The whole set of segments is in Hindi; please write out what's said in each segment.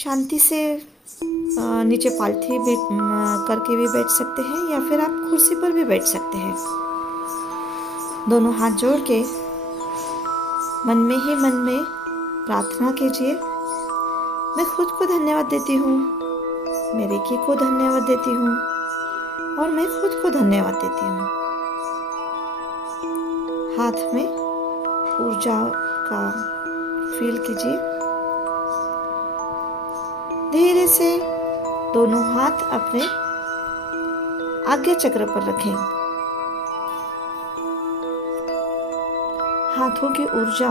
शांति से नीचे पालथी करके भी बैठ सकते हैं या फिर आप कुर्सी पर भी बैठ सकते हैं। दोनों हाथ जोड़ के मन में ही मन में प्रार्थना कीजिए। मैं खुद को धन्यवाद देती हूँ, मैं रेकी को धन्यवाद देती हूँ और मैं खुद को धन्यवाद देती हूँ। हाथ में ऊर्जा का फील कीजिए। धीरे से दोनों हाथ अपने आज्ञा चक्र पर रखें। हाथों की ऊर्जा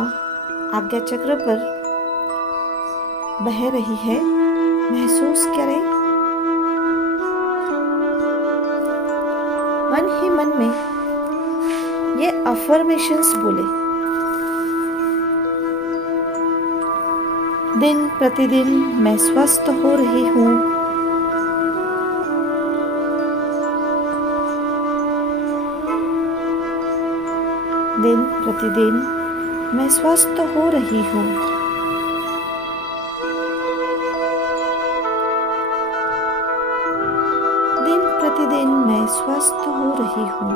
आज्ञा चक्र पर बह रही है, महसूस करें। मन ही मन में ये अफर्मेशंस बोले। दिन प्रतिदिन मैं स्वस्थ हो रही हूँ। दिन प्रतिदिन मैं स्वस्थ हो रही हूँ। दिन प्रतिदिन मैं स्वस्थ हो रही हूँ।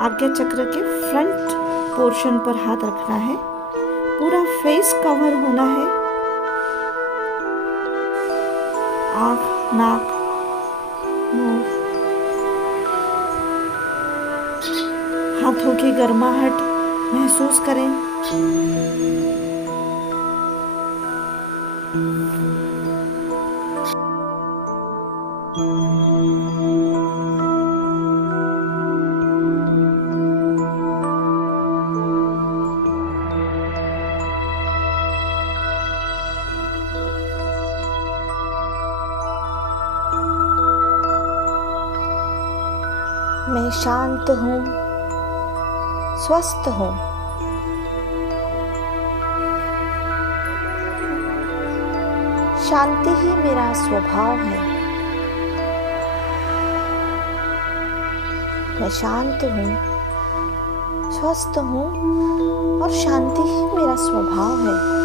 आज्ञा चक्र के फ्रंट पोर्शन पर हाथ रखना है, पूरा फेस कवर होना है। आँख, नाक, मुंह, हाथों की गर्माहट महसूस करें। मैं शांत हूँ, स्वस्थ हूँ। शांति ही मेरा स्वभाव है। मैं शांत हूँ, स्वस्थ हूँ और शांति ही मेरा स्वभाव है।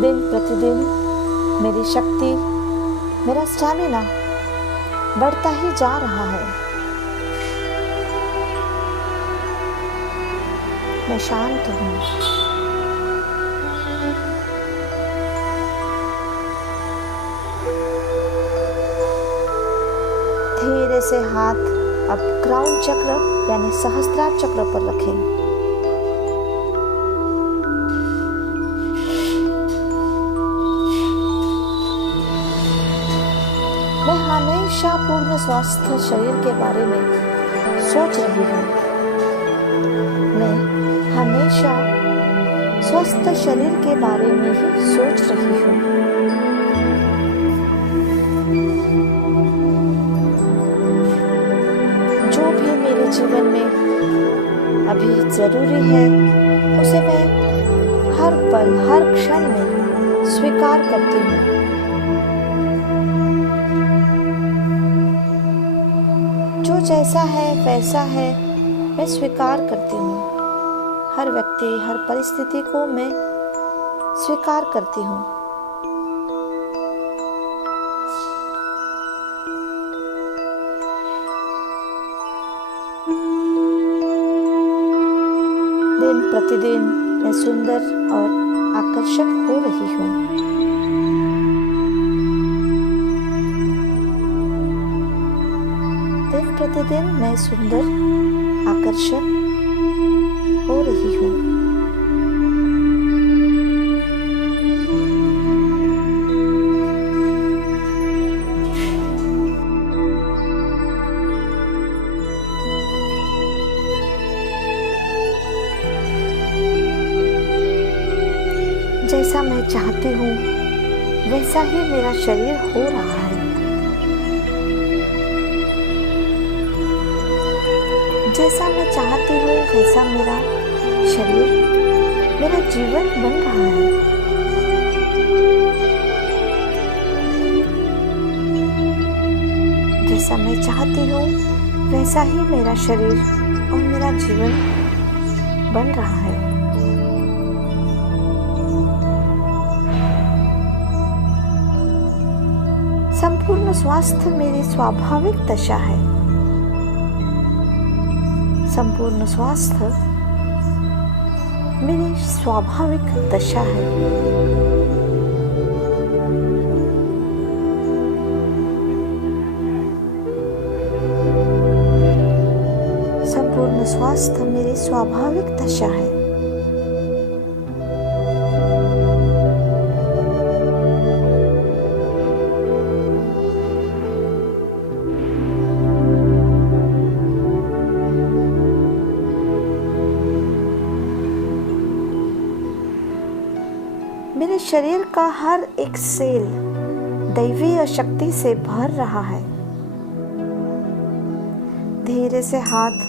दिन प्रतिदिन मेरी शक्ति, मेरा स्टैमिना बढ़ता ही जा रहा है। मैं शांत हूँ। धीरे से हाथ अब क्राउन चक्र यानी सहस्त्रार चक्र पर रखें। मैं हमेशा पूर्ण स्वस्थ शरीर के बारे में सोच रही हूँ। मैं हमेशा स्वस्थ शरीर के बारे में ही सोच रही हूँ। जो भी मेरे जीवन में अभी जरूरी है उसे मैं हर पल, हर क्षण में स्वीकार करती हूँ। जो जैसा है वैसा है मैं स्वीकार करती हूँ। हर व्यक्ति, हर परिस्थिति को मैं स्वीकार करती हूँ। दिन प्रतिदिन मैं सुंदर और आकर्षक हो रही हूँ। दिन प्रतिदिन मैं सुंदर, आकर्षक हो रही हूँ। जैसा मैं चाहती हूँ वैसा ही मेरा शरीर हो रहा है। जैसा मैं चाहती हूँ वैसा मेरा शरीर, मेरा जीवन बन रहा है। जैसा मैं चाहती हूँ वैसा ही मेरा शरीर और मेरा जीवन बन रहा है। संपूर्ण स्वास्थ्य मेरी स्वाभाविक दशा है। संपूर्ण स्वास्थ्य मेरी स्वाभाविक दशा है। संपूर्ण स्वास्थ्य मेरी स्वाभाविक दशा है। मेरे शरीर का हर एक सेल दैवीय शक्ति से भर रहा है। धीरे से हाथ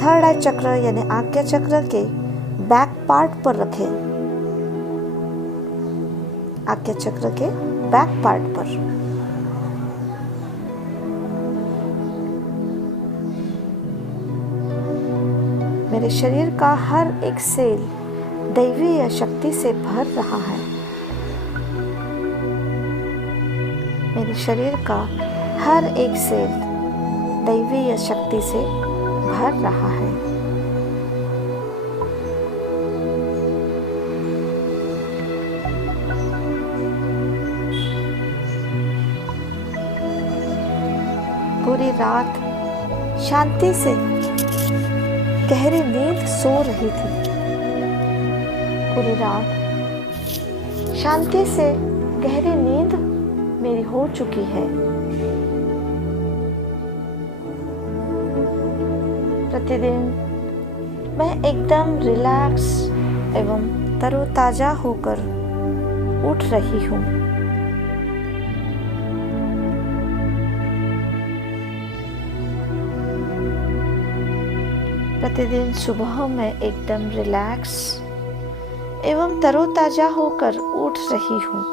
थर्ड आई चक्र यानी आज्ञा चक्र के बैक पार्ट पर रखें। आज्ञा चक्र के बैक पार्ट पर। मेरे शरीर का हर एक सेल दैवीय शक्ति से भर रहा है। मेरे शरीर का हर एक सेल दैवीय शक्ति से भर रहा है। पूरी रात शांति से गहरी नींद सो रही थी। पूरी रात शांति से गहरी नींद मेरी हो चुकी है। प्रतिदिन मैं एकदम रिलैक्स एवं तरोताजा होकर उठ रही हूँ। प्रतिदिन सुबह मैं एकदम रिलैक्स एवं तरोताजा होकर उठ रही हूँ।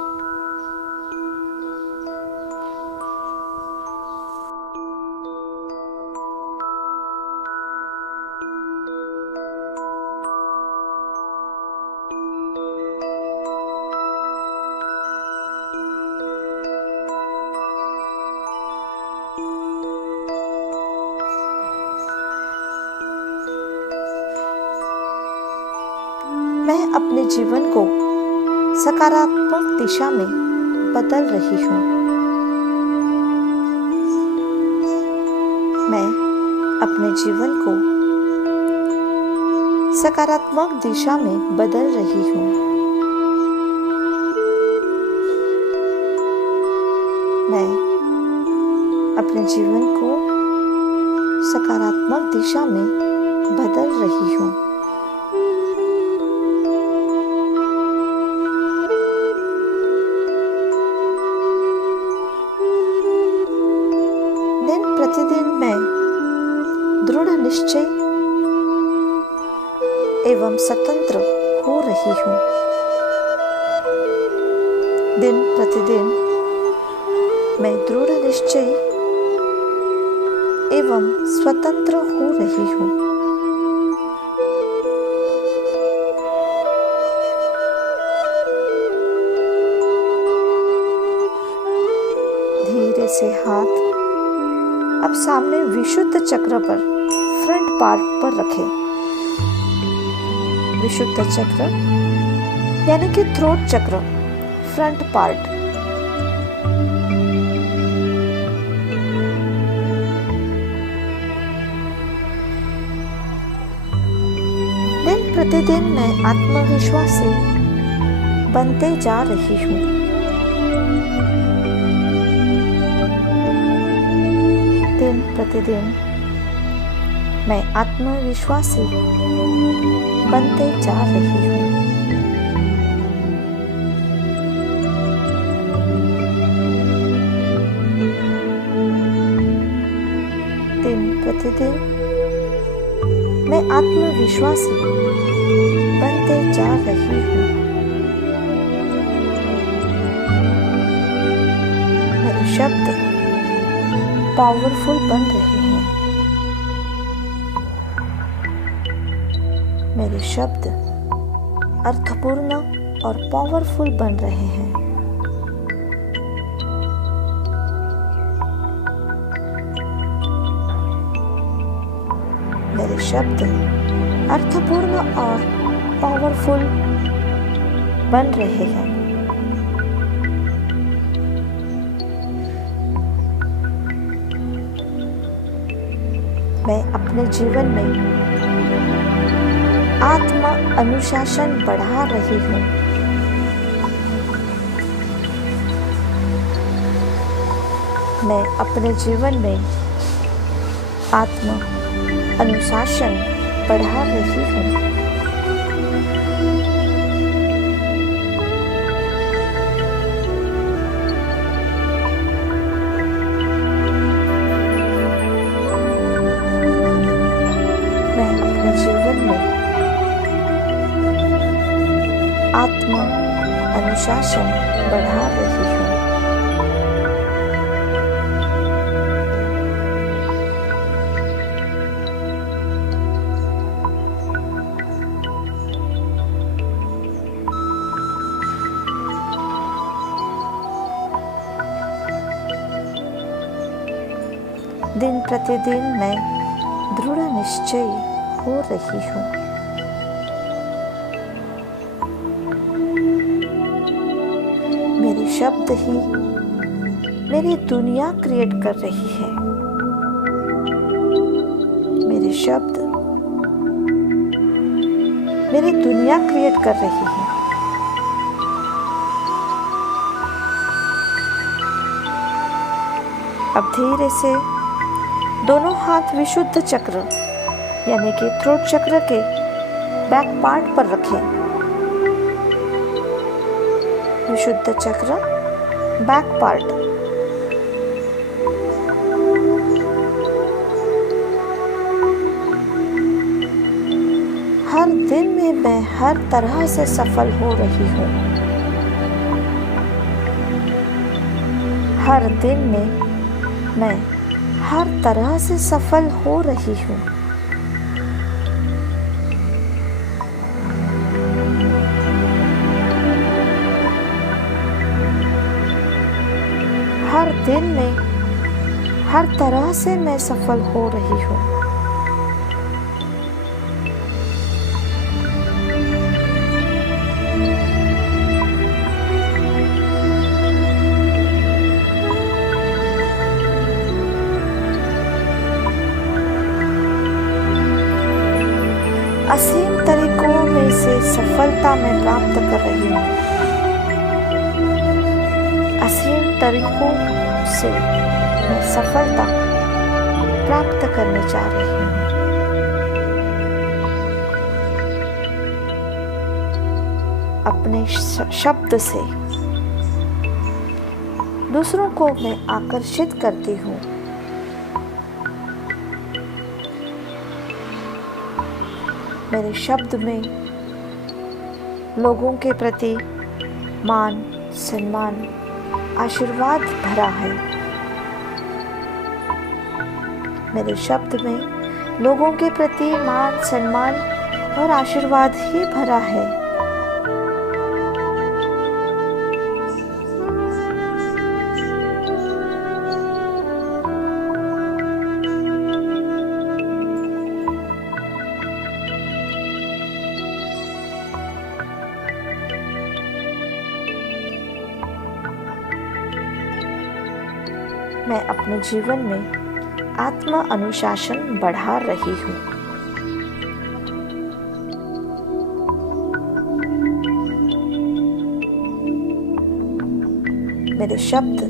मैं अपने जीवन को सकारात्मक दिशा में बदल रही हूँ। मैं अपने जीवन को सकारात्मक दिशा में बदल रही हूँ। मैं अपने जीवन को सकारात्मक दिशा में बदल रही हूँ। प्रतिदिन मैं दृढ़ निश्चय एवं स्वतंत्र हो रही हूँ। दिन प्रतिदिन मैं दृढ़ निश्चय एवं स्वतंत्र हो रही हूँ। धीरे से हाथ अब सामने विशुद्ध चक्र पर फ्रंट पार्ट पर रखें। विशुद्ध चक्र यानी कि थ्रोट चक्र फ्रंट पार्ट। दिन प्रतिदिन मैं आत्मविश्वासी बनते जा रही हूँ। दिन प्रतिदिन मैं आत्मविश्वासी बनते जा रही हूँ। दिन प्रतिदिन मैं आत्मविश्वासी बनते जा रही हूँ। मेरे शब्द पावरफुल बन रहे हैं। मेरे शब्द अर्थपूर्ण और पावरफुल बन रहे हैं। मेरे शब्द अर्थपूर्ण और पावरफुल बन रहे हैं। मैं अपने जीवन में आत्म अनुशासन बढ़ा रही हूँ। मैं अपने जीवन में आत्म अनुशासन बढ़ा रही हूँ। मैं अपने जीवन में आत्म अनुशासन बढ़ा रही हूँ। दिन प्रतिदिन मैं दृढ़ निश्चयी हो रही हूँ। मेरे शब्द ही मेरी दुनिया क्रिएट कर रही है। मेरे शब्द मेरी दुनिया क्रिएट कर रही है। अब धीरे से दोनों हाथ विशुद्ध चक्र यानी कि थ्रोट चक्र के बैक पार्ट पर रखें। विशुद्ध चक्र बैक पार्ट। हर दिन में मैं हर तरह से सफल हो रही हूँ। हर दिन में मैं हर तरह से सफल हो रही हूँ। हर दिन में हर तरह से मैं सफल हो रही हूँ। असीम तरीकों में से सफलता मैं प्राप्त कर रही हूँ। असीम तरीकों से मैं सफलता प्राप्त करने जा रही हूँ। अपने शब्द से दूसरों को मैं आकर्षित करती हूँ। मेरे शब्द में लोगों के प्रति मान, सम्मान, आशीर्वाद भरा है। मेरे शब्द में लोगों के प्रति मान, सम्मान और आशीर्वाद ही भरा है। मैं अपने जीवन में आत्म अनुशासन बढ़ा रही हूँ। मेरे शब्द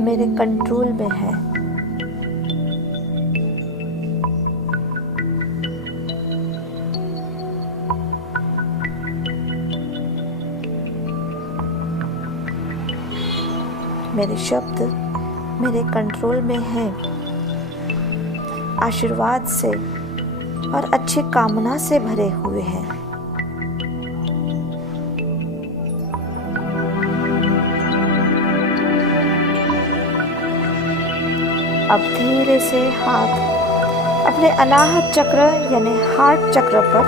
मेरे कंट्रोल में है। मेरे शब्द मेरे कंट्रोल में है। आशीर्वाद से और अच्छी कामना से भरे हुए हैं। अब धीरे से हाथ अपने अनाहत चक्र यानी हार्ट चक्र पर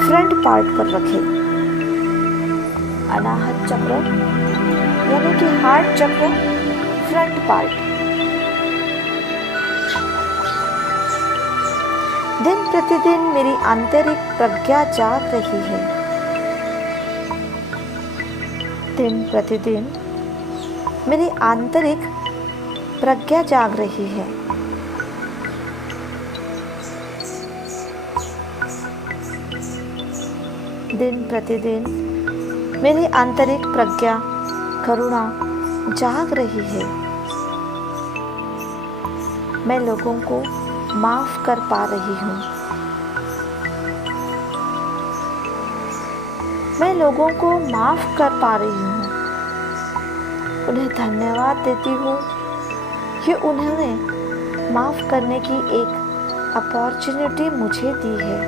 फ्रंट पार्ट पर रखें। अनाहत चक्र यानी कि हार्ट चक्र, फ्रंट पार्ट। दिन प्रतिदिन मेरी आंतरिक प्रज्ञा जाग रही है। दिन प्रतिदिन मेरी आंतरिक प्रज्ञा जाग रही है। दिन प्रतिदिन मेरी आंतरिक प्रज्ञा करुणा जाग रही है। मैं लोगों को माफ कर पा रही हूँ। मैं लोगों को माफ कर पा रही हूँ। उन्हें धन्यवाद देती हूँ कि उन्होंने माफ करने की एक अपॉर्चुनिटी मुझे दी है।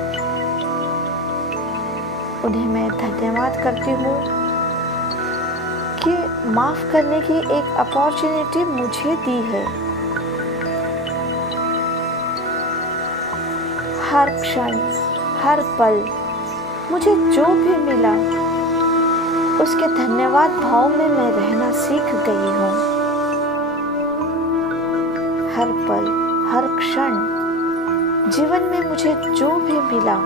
उन्हें मैं धन्यवाद करती हूँ कि माफ करने की एक अपॉर्चुनिटी मुझे दी है। हर क्षण, हर पल मुझे जो भी मिला उसके धन्यवाद भाव में मैं रहना सीख गई हूँ। हर पल, हर क्षण जीवन में मुझे जो भी मिला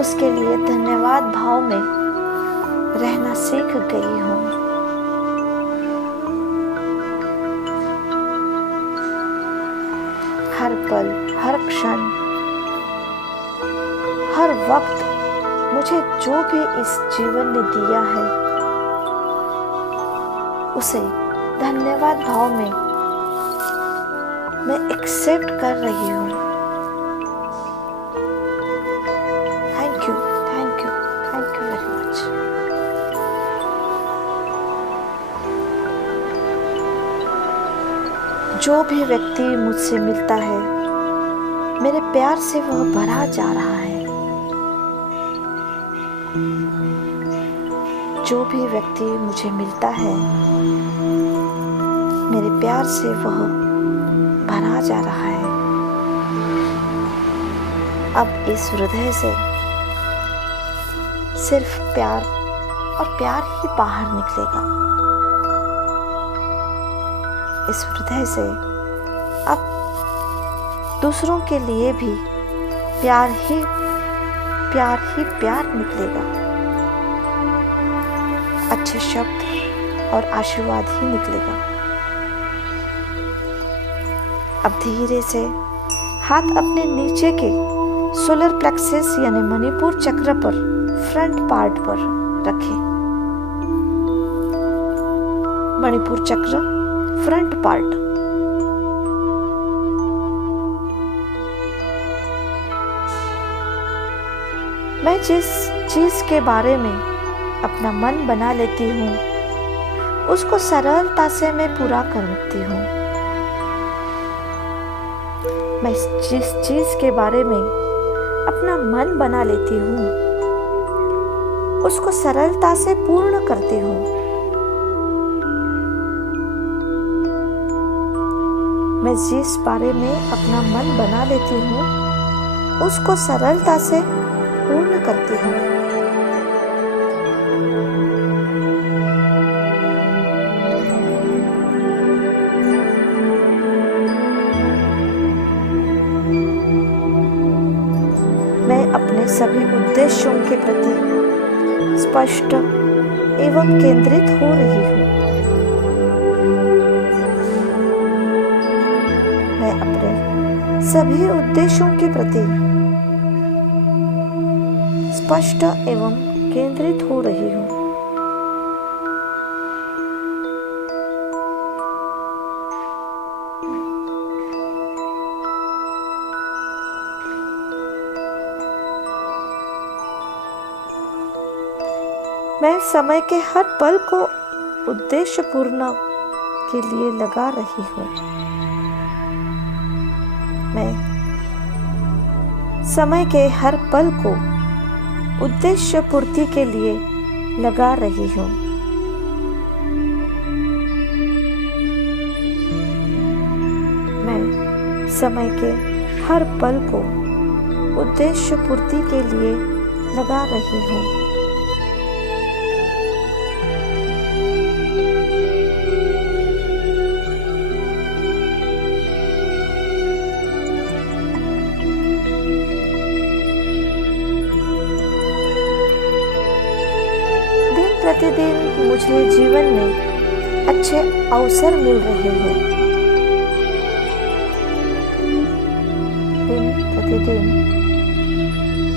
उसके लिए धन्यवाद भाव में रहना सीख गई हूँ। हर पल, हर क्षण, हर वक्त मुझे जो भी इस जीवन ने दिया है उसे धन्यवाद भाव में मैं एक्सेप्ट कर रही हूँ। Thank you, thank you, thank you very much. जो भी व्यक्ति मुझसे मिलता है मेरे प्यार से वह भरा जा रहा है। जो भी व्यक्ति मुझे मिलता है मेरे प्यार से वह भरा जा रहा है। अब इस हृदय से सिर्फ प्यार और प्यार ही बाहर निकलेगा। इस हृदय से अब दूसरों के लिए भी प्यार ही प्यार निकलेगा। अच्छे शब्द और आशीर्वाद ही निकलेगा। अब धीरे से हाथ अपने नीचे के सोलर प्लेक्सस यानी मणिपुर चक्र पर, फ्रंट पार्ट पर रखें। मणिपुर चक्र, फ्रंट पार्ट। मैं जिस चीज के बारे में अपना मन बना लेती हूँ उसको सरलता से मैं पूरा करती हूँ। मैं जिस चीज के बारे में अपना मन बना लेती हूँ उसको सरलता से पूर्ण करती हूँ। मैं जिस बारे में अपना मन बना लेती हूँ उसको सरलता से पूर्ण करती हूँ। मैं अपने सभी उद्देश्यों के प्रति स्पष्ट एवं केंद्रित हो रही हूँ। मैं अपने सभी उद्देश्यों के प्रति स्पष्ट एवं केंद्रित हो रही हूँ। मैं समय के हर पल को उद्देश्य पूर्ण के लिए लगा रही हूँ। मैं समय के हर पल को उद्देश्य पूर्ति के लिए लगा रही हूँ। मैं समय के हर पल को उद्देश्य पूर्ति के लिए लगा रही हूँ। दिन प्रतिदिन मुझे जीवन में अच्छे अवसर मिल रहे हैं। दिन प्रतिदिन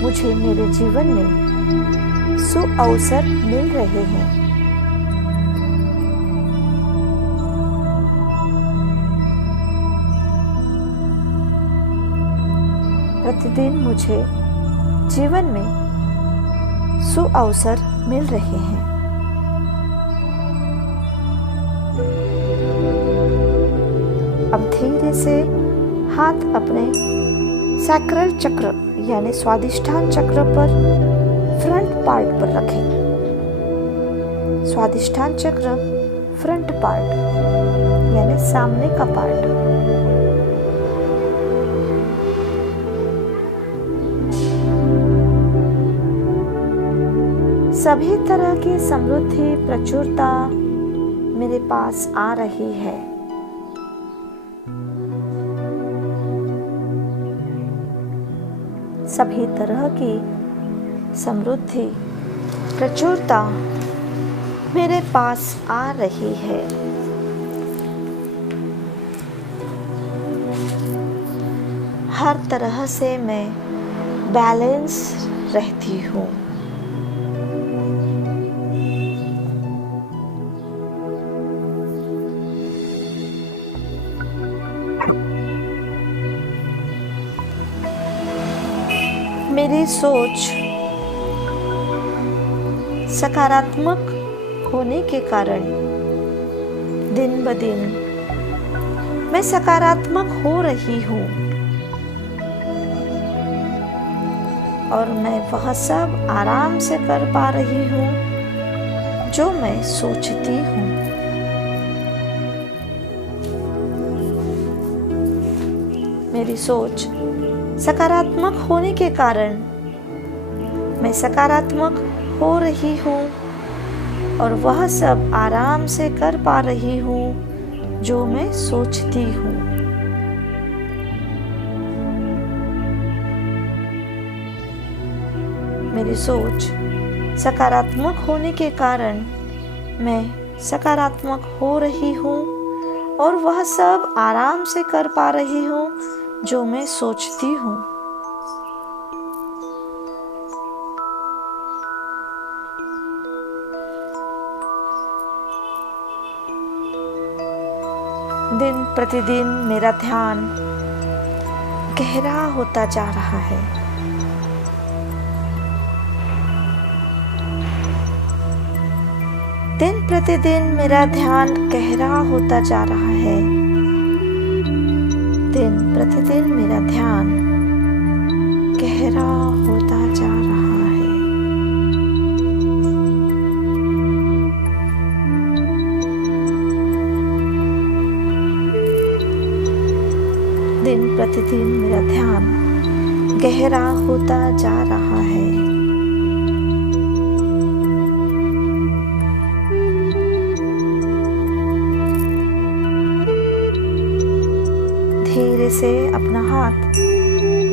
मुझे मेरे जीवन में सुअवसर मिल रहे हैं। प्रतिदिन मुझे जीवन में सुअवसर मिल रहे हैं। अब धीरे से हाथ अपने सैक्रल चक्र यानी स्वादिष्ठान चक्र पर फ्रंट पार्ट पर रखें। स्वादिष्ठान चक्र फ्रंट पार्ट यानी सामने का पार्ट। सभी तरह की समृद्धि प्रचुरता मेरे पास आ रही है। सभी तरह की समृद्धि प्रचुरता मेरे पास आ रही है। हर तरह से मैं बैलेंस रहती हूँ। मेरी सोच सकारात्मक होने के कारण दिन ब दिन मैं सकारात्मक हो रही हूँ और मैं वह सब आराम से कर पा रही हूँ जो मैं सोचती हूँ। मेरी सोच सकारात्मक होने के कारण मैं सकारात्मक हो रही हूँ और वह सब आराम से कर पा रही हूँ जो मैं सोचती हूँ। मेरी सोच सकारात्मक होने के कारण मैं सकारात्मक हो रही हूँ और वह सब आराम से कर पा रही हूँ जो मैं सोचती हूँ। दिन प्रतिदिन मेरा ध्यान गहरा होता जा रहा है। दिन प्रतिदिन मेरा ध्यान गहरा होता जा रहा है। दिन प्रतिदिन मेरा ध्यान गहरा होता जा रहा है। दिन प्रतिदिन मेरा ध्यान गहरा होता जा रहा है। धीरे से अपना हाथ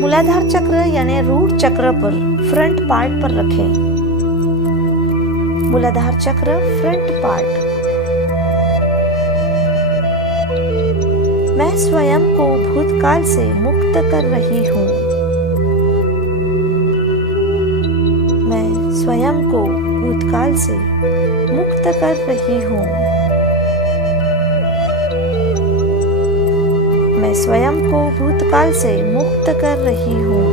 मूलाधार चक्र यानी रूट चक्र पर फ्रंट पार्ट पर रखें। मूलाधार चक्र फ्रंट पार्ट। मैं स्वयं को भूतकाल से मुक्त कर रही हूँ। मैं स्वयं को भूतकाल से मुक्त कर रही हूँ। मैं स्वयं को भूतकाल से मुक्त कर रही हूँ।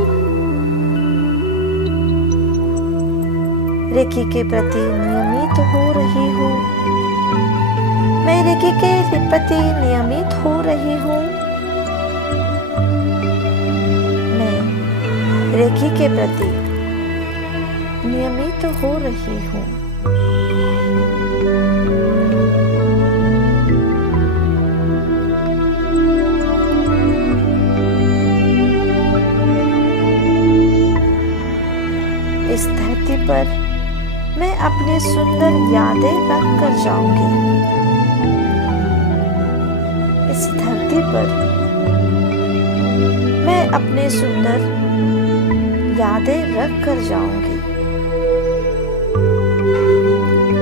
रेकी के प्रति नियमित हो रही हूँ। मैं रेकी के प्रति नियमित हो रही हूँ। मैं रेकी के प्रति नियमित हो रही हूँ। पर मैं अपनी सुंदर यादें रख कर जाऊंगी। इस धरती पर मैं अपनी सुंदर यादें रख कर जाऊंगी।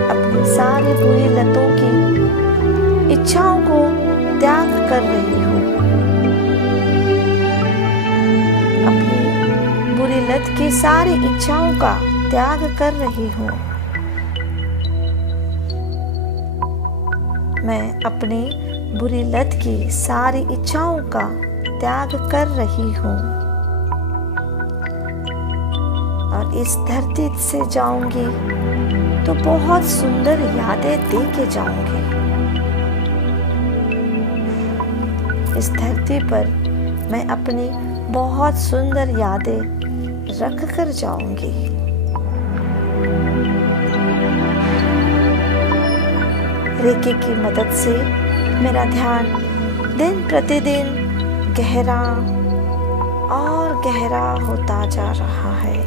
अपनी सारी बुरी लतों की इच्छाओं को त्याग कर रही हूँ। अपनी बुरी लत की सारी इच्छाओं का त्याग कर रही हूँ। मैं अपनी बुरी लत की सारी इच्छाओं का त्याग कर रही हूँ और इस धरती से जाऊंगी तो बहुत सुंदर यादें दे के जाऊंगी। इस धरती पर मैं अपनी बहुत सुंदर यादें रख कर जाऊंगी। रेकी की मदद से मेरा ध्यान दिन प्रतिदिन गहरा और गहरा होता जा रहा है।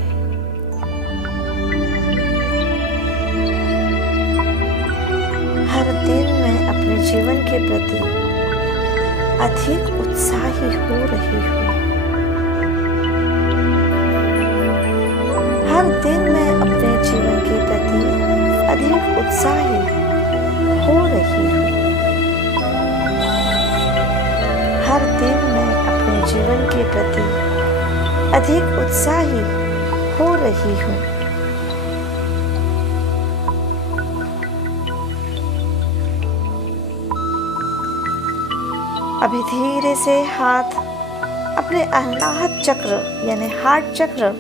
हर दिन मैं अपने जीवन के प्रति अधिक उत्साही हो रही हूँ। हर दिन मैं अपने जीवन के प्रति अधिक उत्साही हो रही हूँ। हर दिन मैं अपने जीवन के प्रति अधिक उत्साही हो रही हूँ। अभी धीरे से हाथ अपने अनाहत चक्र यानी हार्ट चक्र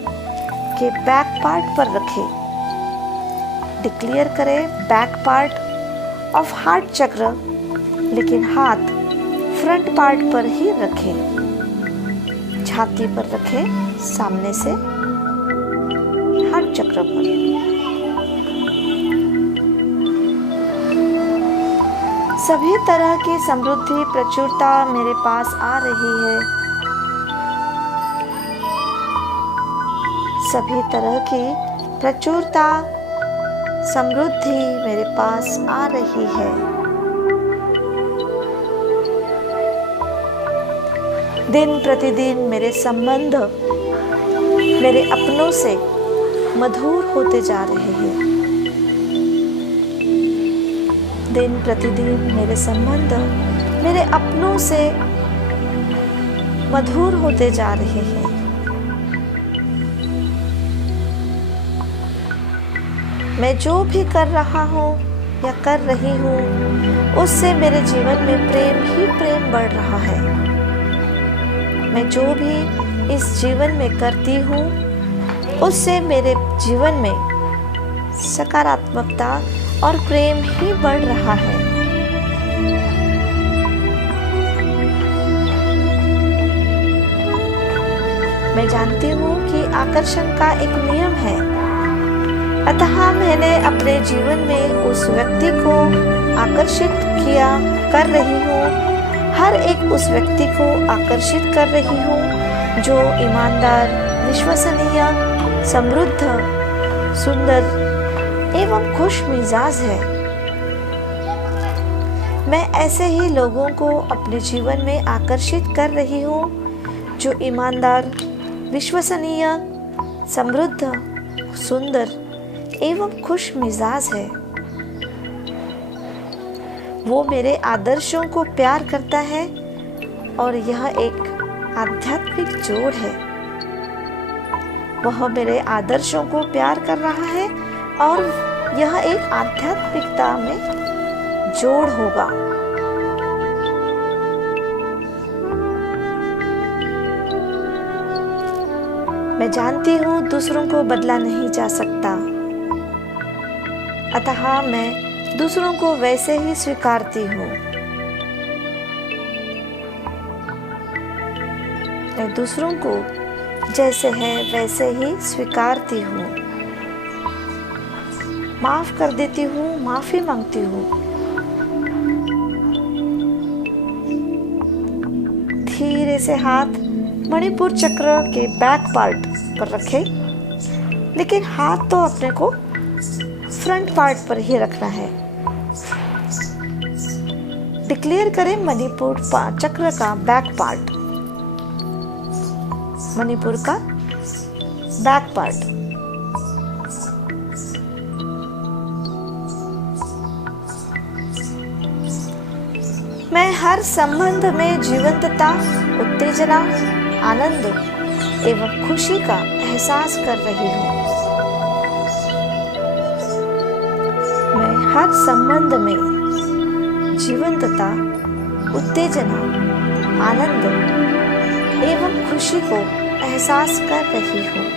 के बैक पार्ट पर रखें। डिक्लेयर करें बैक पार्ट ऑफ हार्ट चक्र, लेकिन हाथ फ्रंट पार्ट पर ही रखें। छाती पर रखें, सामने से हार्ट चक्र पर। सभी तरह की समृद्धि प्रचुरता मेरे पास आ रही है। सभी तरह की प्रचुरता समृद्धि मेरे पास आ रही है। दिन प्रतिदिन मेरे संबंध मेरे अपनों से मधुर होते जा रहे हैं। दिन प्रतिदिन मेरे संबंध मेरे अपनों से मधुर होते जा रहे हैं। मैं जो भी कर रहा हूँ या कर रही हूँ, उससे मेरे जीवन में प्रेम ही प्रेम बढ़ रहा है। मैं जो भी इस जीवन में करती हूँ, उससे मेरे जीवन में सकारात्मकता और प्रेम ही बढ़ रहा है। मैं जानती हूँ कि आकर्षण का एक नियम है, अतः मैंने अपने जीवन में उस व्यक्ति को आकर्षित किया कर रही हूँ। हर एक उस व्यक्ति को आकर्षित कर रही हूँ जो ईमानदार, विश्वसनीय, समृद्ध, सुंदर एवं खुश मिजाज है। मैं ऐसे ही लोगों को अपने जीवन में आकर्षित कर रही हूँ जो ईमानदार, विश्वसनीय, समृद्ध, सुंदर एवं खुश मिजाज है। वो मेरे आदर्शों को प्यार करता है और यह एक आध्यात्मिक जोड़ है। वह मेरे आदर्शों को प्यार कर रहा है और यह एक आध्यात्मिकता में जोड़ होगा। मैं जानती हूँ दूसरों को बदला नहीं जा सकता, अतः मैं दूसरों को वैसे ही स्वीकारती हूँ। मैं दूसरों को जैसे है वैसे ही स्वीकारती हूँ। माफ कर देती हूँ, माफी मांगती हूँ। धीरे से हाथ मणिपुर चक्र के बैक पार्ट पर रखें। लेकिन हाथ तो अपने को फ्रंट पार्ट पर ही रखना है। डिक्लेयर करें मणिपुर चक्र का बैक पार्ट, मणिपुर का बैक पार्ट। मैं हर संबंध में जीवंतता, उत्तेजना, आनंद एवं खुशी का एहसास कर रही हूँ। मैं हर संबंध में जीवंतता, उत्तेजना, आनंद एवं खुशी को एहसास कर रही हूँ।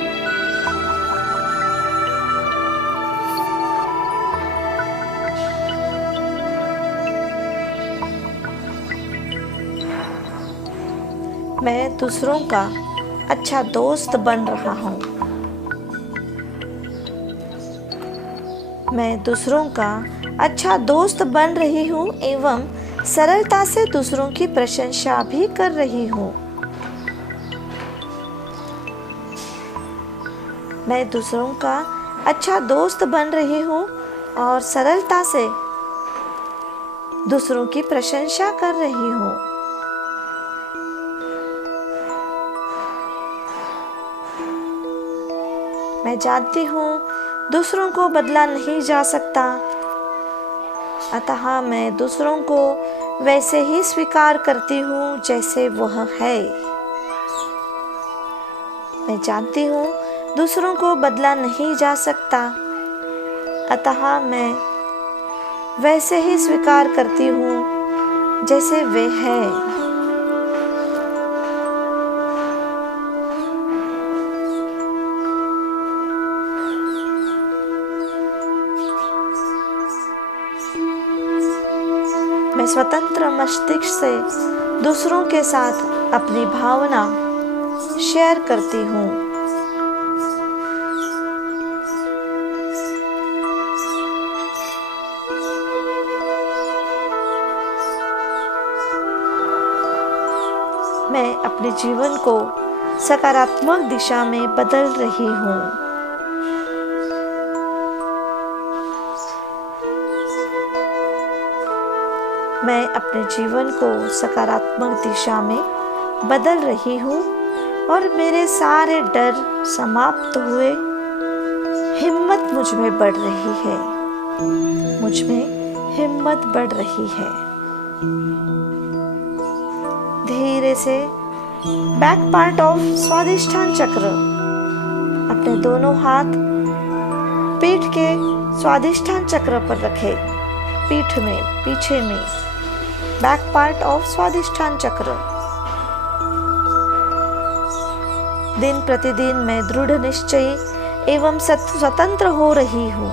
मैं दूसरों का अच्छा दोस्त बन रहा हूँ। मैं दूसरों का अच्छा दोस्त बन रही हूँ एवं सरलता से दूसरों की प्रशंसा भी कर रही हूँ। मैं दूसरों का अच्छा दोस्त बन रही हूँ और सरलता से दूसरों की प्रशंसा कर रही हूँ। मैं जानती हूँ दूसरों को बदला नहीं जा सकता, अतः मैं दूसरों को वैसे ही स्वीकार करती हूँ जैसे वह है। मैं जानती हूँ दूसरों को बदला नहीं जा सकता, अतः मैं वैसे ही स्वीकार करती हूँ जैसे वे हैं। मैं स्वतंत्र मस्तिष्क से दूसरों के साथ अपनी भावना शेयर करती हूँ। मैं अपने जीवन को सकारात्मक दिशा में बदल रही हूँ। मैं अपने जीवन को सकारात्मक दिशा में बदल रही हूँ और मेरे सारे डर समाप्त हुए। हिम्मत मुझ में बढ़ रही है। मुझ में हिम्मत बढ़ रही है। धीरे से बैक पार्ट ऑफ स्वादिष्ठान चक्र। अपने दोनों हाथ पीठ के स्वादिष्ठान चक्र पर रखें। पीठ में, पीछे में, बैक पार्ट ऑफ स्वादिष्ठान चक्र। दिन प्रतिदिन मैं दृढ़ निश्चयी एवं स्वतंत्र हो रही हूँ।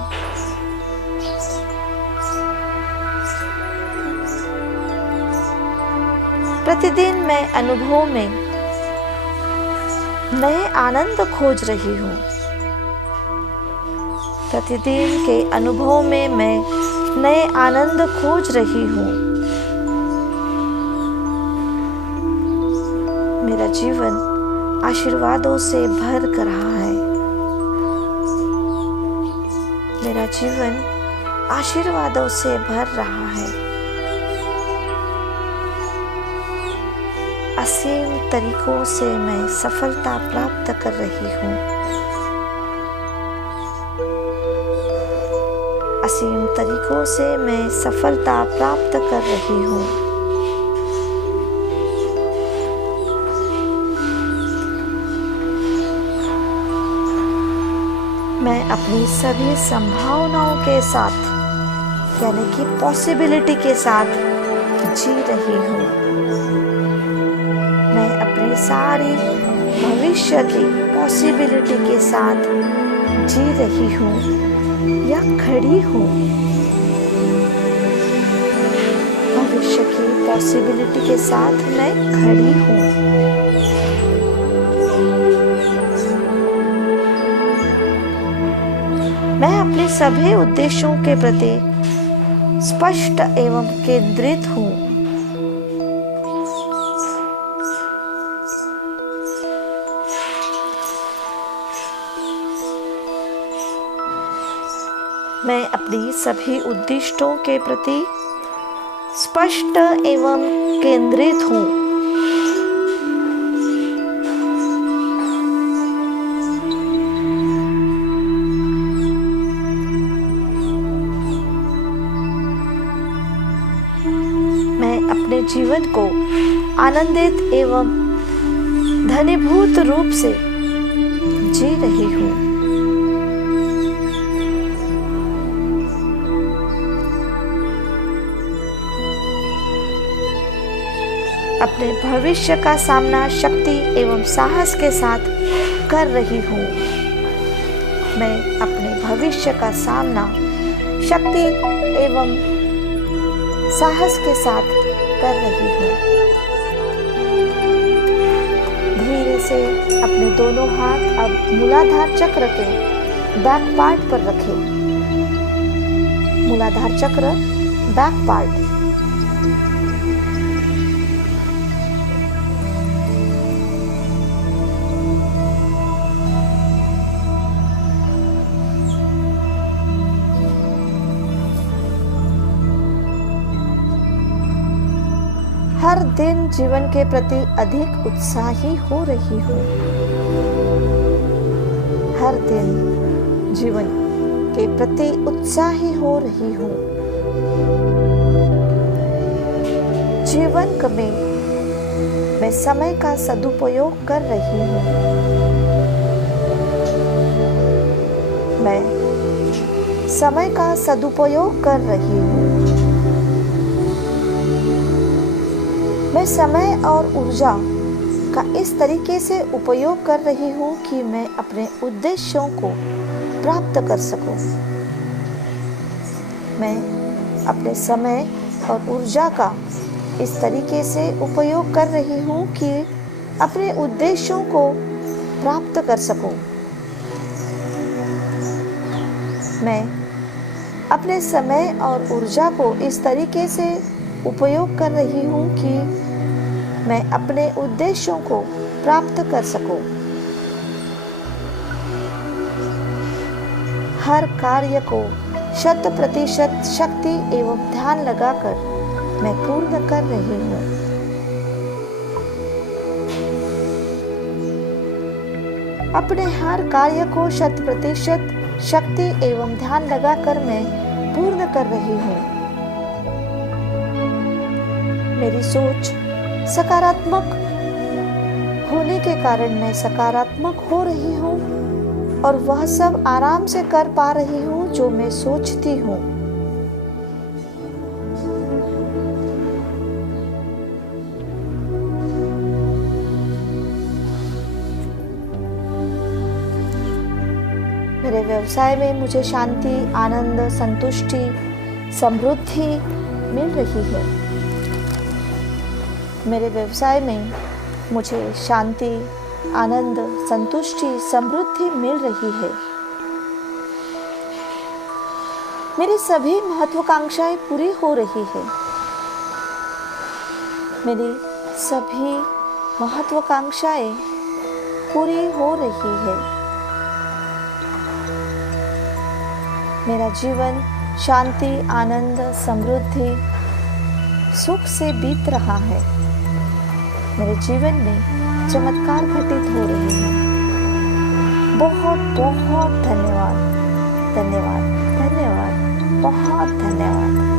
प्रतिदिन मैं अनुभव में नए आनंद खोज रही हूँ। प्रतिदिन के अनुभव में मैं नए आनंद खोज रही हूँ। मेरा जीवन आशीर्वादों से भर कर रहा है। मेरा जीवन आशीर्वादों से भर रहा है। असीम तरीकों से मैं सफलता प्राप्त कर रही हूँ। असीम तरीकों से मैं सफलता प्राप्त कर रही हूँ। मैं अपनी सभी संभावनाओं के साथ यानी कि पॉसिबिलिटी के साथ जी रही हूँ। मैं अपनी सारी भविष्य की पॉसिबिलिटी के साथ जी रही हूँ या खड़ी हूँ। भविष्य की पॉसिबिलिटी के साथ मैं खड़ी हूँ। मैं अपने सभी उद्देश्यों के प्रति स्पष्ट एवं केंद्रित हूँ। मैं अपनी सभी उद्दिष्टों के प्रति स्पष्ट एवं केंद्रित हूँ। मैं अपने जीवन को आनंदित एवं धनीभूत रूप से जी रही हूँ। अपने भविष्य का सामना शक्ति एवं साहस के साथ कर रही हूँ। मैं अपने भविष्य का सामना शक्ति एवं साहस के साथ कर रही हूँ। धीरे से अपने दोनों हाथ अब मूलाधार चक्र के बैक पार्ट पर रखें। मूलाधार चक्र, बैक पार्ट। हर दिन जीवन के प्रति अधिक उत्साही हो रही हूँ। हर दिन जीवन के प्रति उत्साही हो रही हूँ। जीवन में मैं समय का सदुपयोग कर रही हूँ। मैं समय का सदुपयोग कर रही हूँ। मैं समय और ऊर्जा का इस तरीके से उपयोग कर रही हूँ कि मैं अपने उद्देश्यों को प्राप्त कर सकूँ। मैं अपने समय और ऊर्जा का इस तरीके से उपयोग कर रही हूँ कि अपने उद्देश्यों को प्राप्त कर सकूँ। मैं अपने समय और ऊर्जा को इस तरीके से उपयोग कर रही हूँ कि मैं अपने उद्देश्यों को प्राप्त कर सकूं। हर कार्य को 100% शक्ति एवं ध्यान लगाकर मैं पूर्ण कर रही हूँ। अपने हर कार्य को 100% शक्ति एवं ध्यान लगाकर मैं पूर्ण कर रही हूँ। मेरी सोच सकारात्मक होने के कारण मैं सकारात्मक हो रही हूँ और वह सब आराम से कर पा रही हूँ जो मैं सोचती हूँ। मेरे व्यवसाय में मुझे शांति, आनंद, संतुष्टि, समृद्धि मिल रही है। मेरे व्यवसाय में मुझे शांति, आनंद, संतुष्टि, समृद्धि मिल रही है। मेरी सभी महत्वाकांक्षाएं पूरी हो रही है। मेरी सभी महत्वाकांक्षाएं पूरी हो रही है। मेरा जीवन शांति, आनंद, समृद्धि, सुख से बीत रहा है। मेरे जीवन में चमत्कार घटित हो रहे हैं। बहुत बहुत धन्यवाद, धन्यवाद, धन्यवाद, बहुत धन्यवाद।